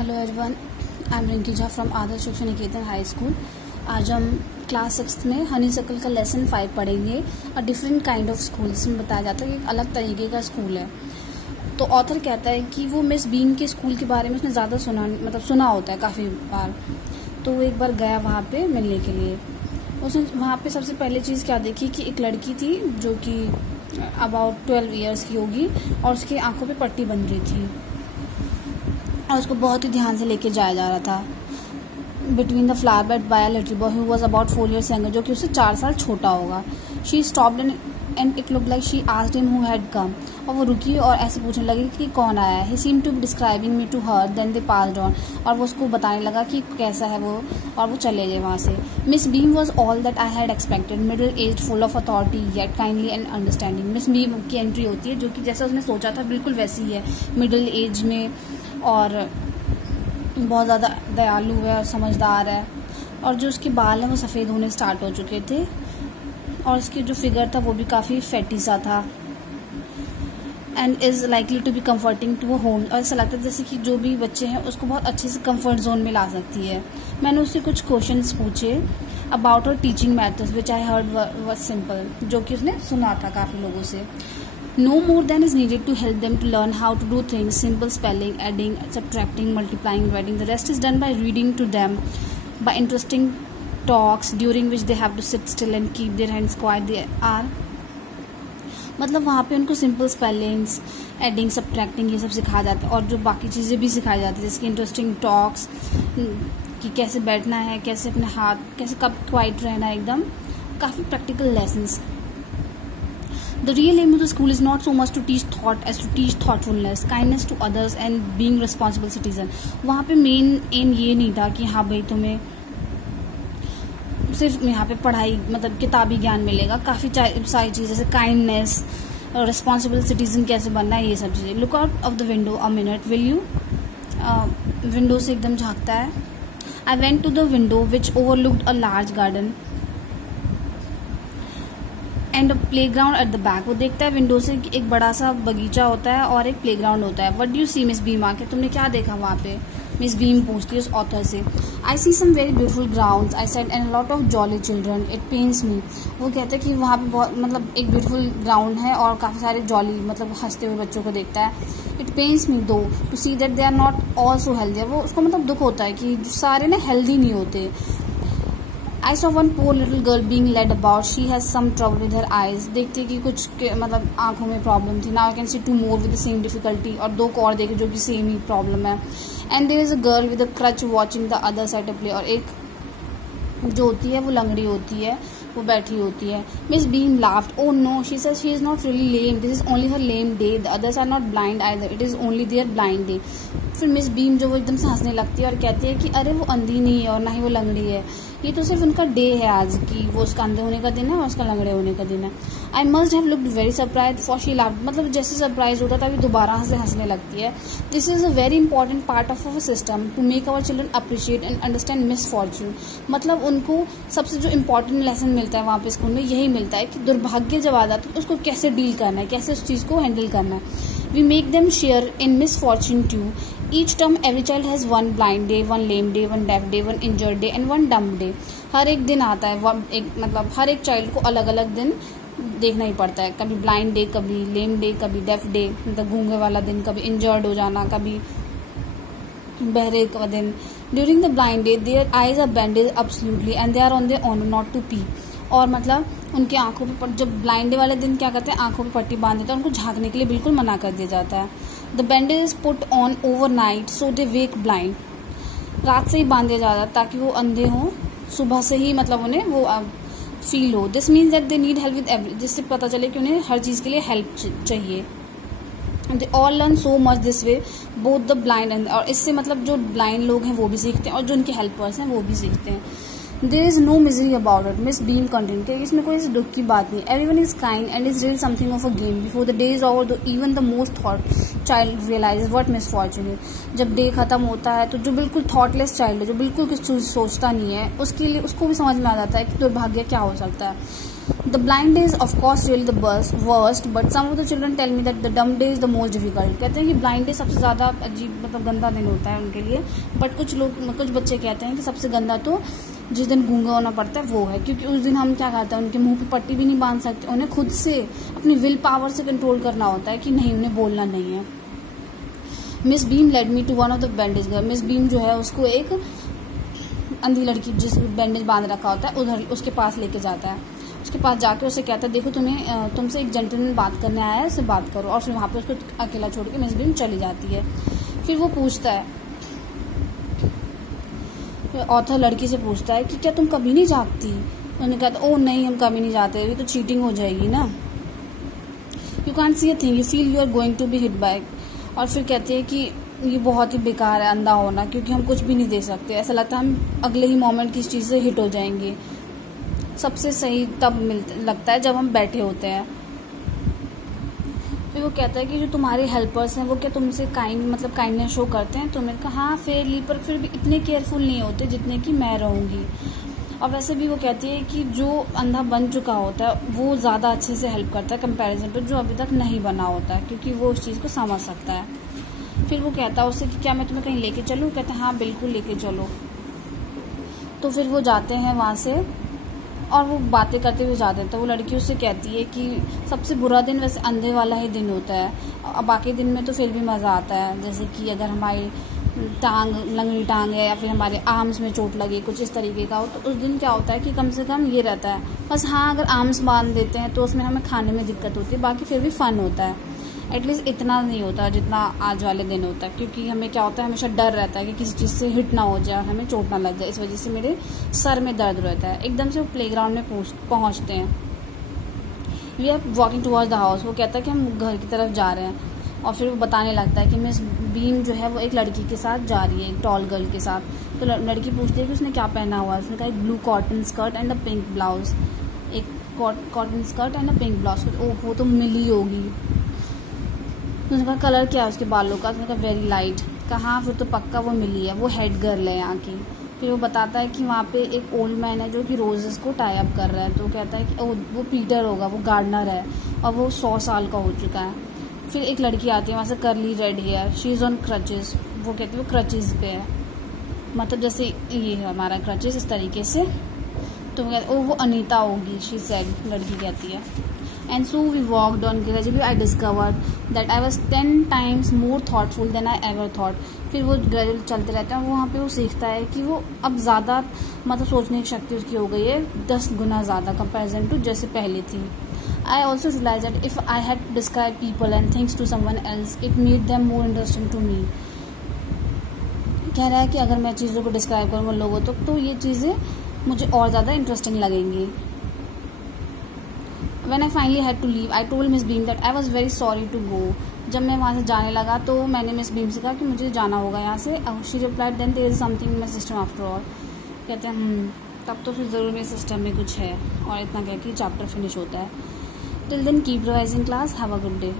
Hello everyone, I am Rinki Jha from Adarsh Shiksha Niketan high school. आज हम class 6 में हनीसर्कल का लेसन 5 पढ़ेंगे। A different kind of school. इसमें बताया जाता है कि एक अलग तरीके का स्कूल है। तो ऑथर कहता है कि वो मिस बीम के स्कूल के बारे में उसने ज़्यादा सुना होता है काफ़ी बार। तो वो एक बार गया वहाँ पे मिलने के लिए। उसने वहाँ पे सबसे पहले चीज़ क्या देखी कि एक लड़की थी जो कि अबाउट 12 ईयर्स की होगी और उसकी आंखों पे पट्टी बन रही थी और उसको बहुत ही ध्यान से लेके जाया जा रहा था। Between the flower bed by a little boy who was about 4 years younger, जो कि उससे 4 साल छोटा होगा। She stopped and it look like she asked him who had come. और वो रुकी और ऐसे पूछने लगी कि कौन आया है। He seem to be describing me to her, then they passed on. और वो उसको बताने लगा कि कैसा है वो, और वो चले गए वहाँ से। Miss beam was all that I had expected, middle age, full of authority yet kindly and understanding. Miss beam की एंट्री होती है जो कि जैसा उसने सोचा था बिल्कुल वैसी ही है, मिडिल एज में और बहुत ज़्यादा दयालु है और समझदार है। और जो उसके बाल हैं वो सफ़ेद होने स्टार्ट हो चुके थे और उसकी जो फिगर था वो भी काफ़ी फैटी सा था। And is likely to be comforting to a home. और ऐसा लगता है जैसे कि जो भी बच्चे हैं उसको बहुत अच्छे से कंफर्ट जोन में ला सकती है। मैंने उससे कुछ क्वेश्चंस पूछे about her teaching methods which I heard was simple, जो कि उसने सुना था काफ़ी लोगों से। No more than is needed to help them to learn how to do things, simple spelling, adding, subtracting, multiplying, dividing. The rest is done by reading to them, by interesting talks during which they have to sit still and keep their hands quiet. They are मतलब वहाँ पे उनको simple spellings, adding, subtracting ये सब सिखाया जाता है और जो बाकी चीज़ें भी सिखाई जाती है जैसे कि इंटरेस्टिंग टॉक्स कि कैसे बैठना है, कैसे अपने हाथ, कैसे कब क्वाइट रहना है, एकदम काफ़ी practical lessons. The real aim of the school is not so much to teach thought as to teach thoughtfulness, kindness to others and being responsible citizen. वहाँ पे मेन एम ये नहीं था कि हाँ भाई तुम्हें सिर्फ यहाँ पे पढ़ाई मतलब किताबी ज्ञान मिलेगा, काफ़ी सारी चीज़ जैसे काइंडनेस, रिस्पॉन्सिबल सिटीजन कैसे बनना है, ये सब चीज़ें। Look out of the window a minute will you. Window से एकदम झाँकता है। I went to the window which overlooked a large garden and playground at the back. वो देखता है विंडो से कि एक बड़ा सा बगीचा होता है और एक प्लेग्राउंड होता है। What do you see Miss Beam, आके तुमने क्या देखा वहाँ पे? मिस बीम पूछती है उस ऑथर से। I see some very beautiful grounds I said and lot of jolly children, it pains me. वो कहते हैं कि वहाँ पे बहुत मतलब एक ब्यूटीफुल ग्राउंड है और काफ़ी सारे जॉली मतलब हंसते हुए बच्चों को देखता है। इट पेन्स मी दो to see that they are not all so healthy. वो उसको मतलब दुख होता है कि सारे ना हेल्दी नहीं होते। I saw one poor little girl being led about. She has some trouble with her eyes. देखते कि कुछ मतलब आँखों में प्रॉब्लम थी। Now I can see 2 more with the same difficulty. और 2 को और देखे जो कि सेम ही प्रॉब्लम है। And there is a girl with a crutch watching the other side to play. और एक जो होती है वो लंगड़ी होती है, वो बैठी होती है। Miss beam laughed. Oh no, she says she is not really lame. This is only her lame day. The others are not blind either. It is only their blind day. फिर मिस बीम जो वो एकदम से हंसने लगती है और कहती है कि अरे वो अंधी नहीं है और ना ही वो लंगड़ी है, ये तो सिर्फ उनका डे है आज की, वो उसका अंधे होने का दिन है और उसका लंगड़े होने का दिन है। I must have looked very surprise for she laughed. मतलब जैसे सरप्राइज होता था अभी दोबारा से हंसने लगती है। This is a very important part of our system to make our children appreciate and understand misfortune. मतलब उनको सबसे जो इंपॉर्टेंट लेसन मिलता है वहाँ पे स्कूल में यही मिलता है कि दुर्भाग्य जब आ जाता है तो उसको कैसे डील करना है, कैसे उस चीज़ को हैंडल करना है। We make them share in misfortune too. Each term every child has one blind day, one lame day, one deaf day, one injured day and one dumb day. हर एक दिन आता है मतलब हर एक चाइल्ड को अलग अलग दिन देखना ही पड़ता है। कभी ब्लाइंड डे, कभी लेम डे, कभी डेफ डे मतलब गूंगे वाला दिन, कभी इंजर्ड हो जाना, कभी बहरे का दिन। During the blind day their eyes are bandaged absolutely and they are on their honour not to peep. और मतलब उनकी आंखों पे जब ब्लाइंड डे वाले दिन क्या करते हैं, आंखों पे पट्टी बांध देते हैं, उनको झांकने के लिए बिल्कुल मना कर दिया जाता है। The bandage is put on overnight so they wake blind. रात से ही बांध दिया जाता है ताकि वो अंधे हों, सुबह से ही मतलब उन्हें वो फील हो। This means that they need help with every, जिससे पता चले कि उन्हें हर चीज़ के लिए हेल्प चाहिए। They all learn so much this way both the blind and, और इससे मतलब जो ब्लाइंड लोग हैं वो भी सीखते हैं और जो उनके हेल्पर्स हैं वो भी सीखते हैं। There is no misery about it, Miss Beam continue कि इसमें कोई दुख की बात नहीं, everyone is kind and is real something of a game before the day is over, even the most thought child realise what misfortune is. जब day खत्म होता है तो जो बिल्कुल थॉटलेस चाइल्ड है, जो बिल्कुल कुछ सोचता नहीं है, उसके लिए उसको भी समझ में आ जाता है कि दुर्भाग्य क्या हो सकता है। The blind day is of course really the worst, but some of the children tell me that the dumb day is the most difficult। कहते हैं कि ब्लाइंड डे सबसे ज़्यादा अजीब मतलब गंदा दिन होता है उनके लिए, बट कुछ बच्चे कहते हैं कि सबसे गंदा तो जिस दिन गूंगा होना पड़ता है वो है, क्योंकि उस दिन हम क्या करते हैं, उनके मुंह पे पट्टी भी नहीं बांध सकते, उन्हें खुद से अपनी विल पावर से कंट्रोल करना होता है कि नहीं, उन्हें बोलना नहीं है। Miss Beam led me to one of the bandage girl. Miss Beam जो है उसको एक अंधी लड़की जिस बैंडेज बांध रखा होता है उधर उसके पास लेके जाता है। उसके पास जाके उसे कहता है देखो तुमसे एक जेंटलमैन बात करने आया है, उससे बात करो, और फिर वहाँ पे उसको अकेला छोड़ के मिस बीम चली जाती है। फिर वो पूछता है, ऑथर लड़की से पूछता है कि क्या तुम कभी नहीं जागती? उन्होंने कहता ओ नहीं, हम कभी नहीं जाते, अभी तो चीटिंग हो जाएगी ना। You can't see a thing, you feel you are going to be hit by. और फिर कहते हैं कि ये बहुत ही बेकार है अंधा होना, क्योंकि हम कुछ भी नहीं दे सकते, ऐसा लगता है हम अगले ही मोमेंट किसी चीज़ से हिट हो जाएंगे। सबसे सही तब लगता है जब हम बैठे होते हैं। फिर वो कहता है कि जो तुम्हारे हेल्पर्स हैं वो क्या तुमसे काइंडनेस शो करते हैं? तो मैंने कहा हाँ फेयरली, पर फिर भी इतने केयरफुल नहीं होते जितने कि मैं रहूँगी। और वैसे भी वो कहती है कि जो अंधा बन चुका होता है वो ज़्यादा अच्छे से हेल्प करता है कंपैरिजन पर जो अभी तक नहीं बना होता है, क्योंकि वो उस चीज़ को समझ सकता है। फिर वो कहता है उससे कि क्या मैं तुम्हें कहीं लेके चलूँ? कहते हैं हाँ बिल्कुल लेके चलो। तो फिर वो जाते हैं वहाँ से और वो बातें करते हुए जाते हैं। तो वो लड़की उससे कहती है कि सबसे बुरा दिन वैसे अंधे वाला ही दिन होता है, और बाकी दिन में तो फिर भी मज़ा आता है, जैसे कि अगर हमारी लंगड़ी टांग है या फिर हमारे आर्म्स में चोट लगे कुछ इस तरीके का हो, तो उस दिन क्या होता है कि कम से कम ये रहता है बस हाँ अगर आर्म्स बांध देते हैं तो उसमें हमें खाने में दिक्कत होती है, बाकी फिर भी फन होता है। एटलीस्ट इतना नहीं होता जितना आज वाले दिन होता है, क्योंकि हमें क्या होता है हमेशा डर रहता है कि किसी चीज़ से हिट ना हो जाए और हमें चोट ना लग जाए, इस वजह से मेरे सर में दर्द रहता है। एकदम से वो प्लेग्राउंड में पहुँचते हैं। We are walking towards the house. वो कहता है कि हम घर की तरफ जा रहे हैं, और फिर वो बताने लगता है कि मिस बीम जो है वो एक लड़की के साथ जा रही है, एक टॉल गर्ल के साथ। तो लड़की पूछती है कि उसने क्या पहना हुआ है? उसने कहा एक blue cotton skirt and a pink blouse, एक cotton skirt and a pink blouse. Oh वो तो मिली होगी। उसने कहा कलर क्या है उसके बालों का? उसने कहा वेरी लाइट। कहा फिर तो पक्का वो मिली है, वो हेड गर्ल है यहाँ की। फिर वो बताता है कि वहाँ पे एक ओल्ड मैन है जो कि रोजेस को टाई अप कर रहा है। तो कहता है कि वो पीटर होगा, वो गार्डनर है और वो 100 साल का हो चुका है। फिर एक लड़की आती है वहाँ से, curly red hair, she is on crutches. वो कहती है वो क्रचेस पे है, मतलब जैसे ये है हमारा क्रचेस इस तरीके से। तो वो अनीता होगी, शी सेड, लड़की कहती है। And so we walked on. Gradually I discovered that I was 10 times more thoughtful than I ever thought. फिर वो ग्रेजुअल चलते रहते हैं, वहाँ पे वो सीखता है कि वो अब ज़्यादा मतलब सोचने की शक्ति उसकी हो गई है 10 गुना ज़्यादा कंपैरिजन टू जैसे पहले थी। I also realized that if I had described people and things to someone else, it made them more interesting to me. कह रहा है कि अगर मैं चीज़ों को डिस्क्राइब करूँगा लोगों तक तो ये चीज़ें मुझे और ज़्यादा इंटरेस्टिंग लगेंगी। When I finally had to leave, I told Miss Beam that I was very sorry to go. जब मैं वहाँ से जाने लगा तो मैंने मिस बीम से कहा कि मुझे जाना होगा यहाँ से। She replied, then there is something in my system after all. कहते हैं तब तो फिर ज़रूर मेरे सिस्टम में कुछ है, और इतना कह के चैप्टर फिनिश होता है। Till then keep revising class, have a good day.